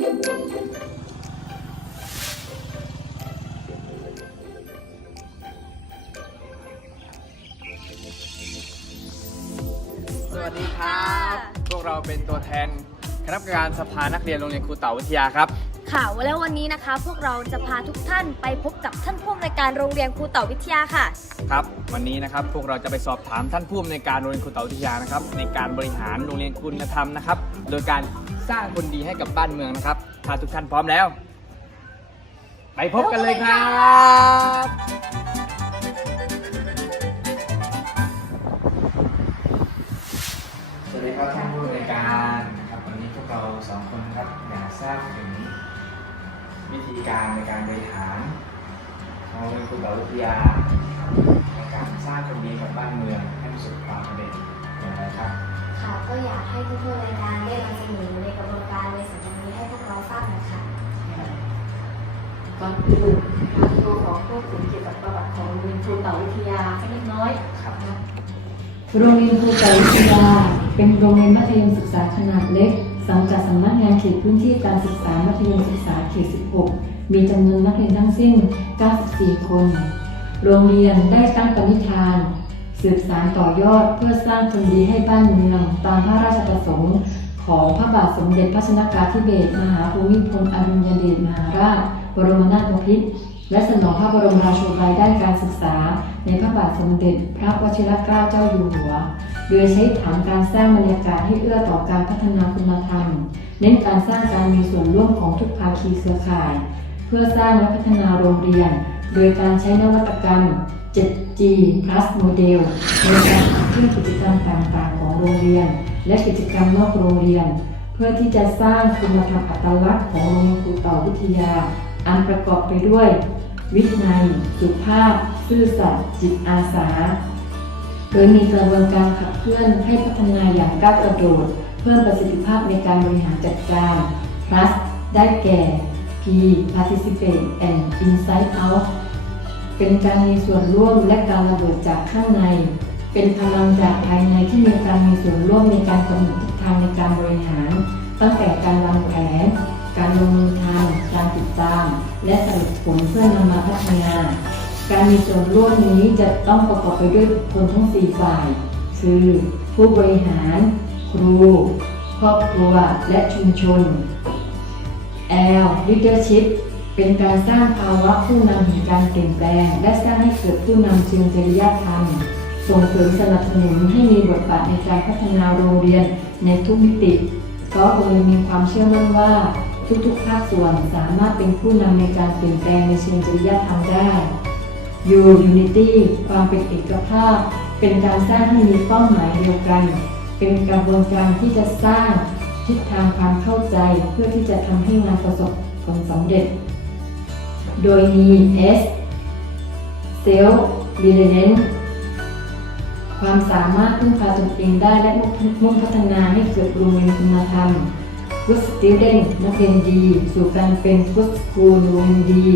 สวัสดีครับ พวกเราเป็นตัวแทนคณะกรรมการสภานักเรียนโรงเรียนครูเต่าวิทยาครับ ค่ะแล้ววันนี้นะคะ พวกเราจะพาทุกท่านไปพบกับท่านผู้อำนวยการโรงเรียนครูเต่าวิทยาค่ะ ครับ วันนี้นะครับพวกเราจะไปสอบถามท่านผู้อำนวยการโรงเรียนครูเต่าวิทยานะครับ ในการบริหารโรงเรียนคุณธรรมนะครับ โดยการสร้างคนดีให้กับบ้านเมืองนะครับถ้าทุกท่านพร้อมแล้ว ไปพบกันเลยครับ สวัสดีครับท่านผู้อำนวยการนะครับวันนี้พวกเราสองคนนะครับอยากทราบถึง วิธีการในการบริหารของโรงเรียนครูเต่าวิทยานะครับในการสร้างคนดีกับบ้านเมืองให้ประสบความสำเร็จอย่างไรครับค่ะก็อยากให้ผู้ผู้รายการได้นำเสนอในกระบวนการในสัปดาห์นี้ให้พวกเราทราบหน่อยค่ะก่อนอื่นนะคะครูขอพูดถึงเกี่ยวกับประวัติของโรงเรียนครูเต่าวิทยาสักเล็กน้อยครับโรงเรียนครูเต่าวิทยา เป็นโรงเรียนมัธยมศึกษาขนาดเล็ก สังกัดสำนักงานเขตพื้นที่การศึกษามัธยมศึกษาเขต 16 มีจำนวนนักเรียนทั้งสิ้น 94 คน โรงเรียนได้ตั้งปณิธาน สืบสารต่อยอดเพื่อสร้างคนดีให้บ้านเมือง ตามพระราชประสงค์ของพระบาทสมเด็จพระชนกาธิเบศรมหาภูมิพลอดุลยเดชมหาราช บรมนาถบพิตรและสนองพระบรมราโชบายด้านการศึกษา ในพระบาทสมเด็จ พระวชิรเกล้าเจ้าอยู่หัว โดยใช้ฐานการสร้างบรรยากาศให้เอื้อต่อการพัฒนาคุณธรรม เน้นการสร้างการมีส่วนร่วมของทุกภาคีเครือข่าย เพื่อสร้างและพัฒนาโรงเรียน โดยการใช้นวัตกรรม 7G Plus Model ในการขับเคลื่อนกิจกรรมต่างๆของโรงเรียน และกิจกรรมนอกโรงเรียน เพื่อที่จะสร้างคุณธรรมอัตลักษณ์ของโรงเรียนครูต่อวิทยา อันประกอบไปด้วย วินัย สุภาพ ซื่อสัตย์จิตอาสา โดยมีกระบวนการขับเคลื่อนให้พัฒนาอย่างก้าวกระโดด เพิ่มประสิทธิภาพในการบริหารจัดการ plus ได้แก่ P participate and insight out เป็นการมีส่วนร่วมและการระเบิดจากข้างใน เป็นพลังจากภายในที่มีการมีส่วนร่วมในการกำหนดทิศทางในการบริหาร ตั้งแต่การวางแผน การลงมือทำการติดตาม และสรุปผลเพื่อนำมาพัฒนา การมีส่วนร่วมนี้จะต้องประกอบไปด้วยคคลทั้ง4ฝ่าย คือผู้บริหาร ครู ครอบครัว และชุมชน L leadership เป็นการสร้างภาวะผู้นำแห่งการเปลี่ยนแปลง และสร้างให้เกิดผู้นำเชิงจริยธรรม ส่งเสริมสนับสนุนให้มีบทบาทในการพัฒนาโรงเรียนในทุกมิติเพราะโรงเรียมีความเชื่อมั่นว่าทุกๆภาคส่วนสามารถเป็นผู้นำในการเปลี่ยนแปลงในเชิงจริยธรรมได้ U Unity ความเป็นเอกภาพ เป็นการสร้างให้มีเป้าหมายเดียวกัน เป็นกระบวนการที่จะสร้างทิศทางความเข้าใจเพื่อที่จะทำให้งานประสบผลสำเร็จ โดยมี S Self Reliance ความสามารถพึ่งพาตนเองได้และมุ่งพัฒนาให้เกิดโรงเรียนคุณธรรม Good Student นักเรียนดี สู่การเป็น Good School โรงเรียนดี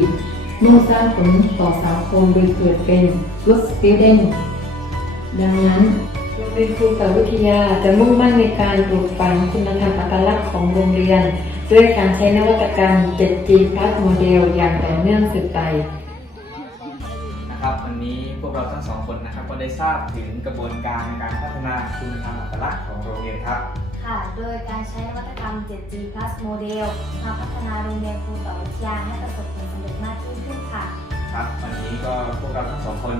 มุ่งสร้างผลต่อสังคมโดยเกิดเป็น Good Student ดังนั้นโรงเรียนครูเต่าวิทยาจะมุ่งมั่นในการปลูกฝังคุณธรรมอัตลักษณ์ของโรงเรียน ด้วยการใช้นวัตกรรม 7G Plus Model อย่างต่อเนื่องสืบไปนะครับวันนี้พวกเราทั้งสองคนนะครับก็ได้ทราบถึงกระบวนการในการพัฒนาคุณธรรมอัตลักษณ์ของโรงเรียนครับ ค่ะ โดยการใช้นวัตกรรม 7G Plus Model มาพัฒนาโรงเรียนครูเต่อวิทยาให้ประสบผลสำเร็จมากยิ่งขึ้นค่ะ ครับวันนี้ก็พวกเราทั้งสองคน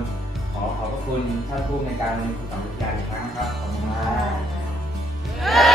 ขอขอบพระคุณท่านผู้ในวยการโรงเรียนครูเต่าวิทยาอีกครั้งครับ ขอบคุณมาก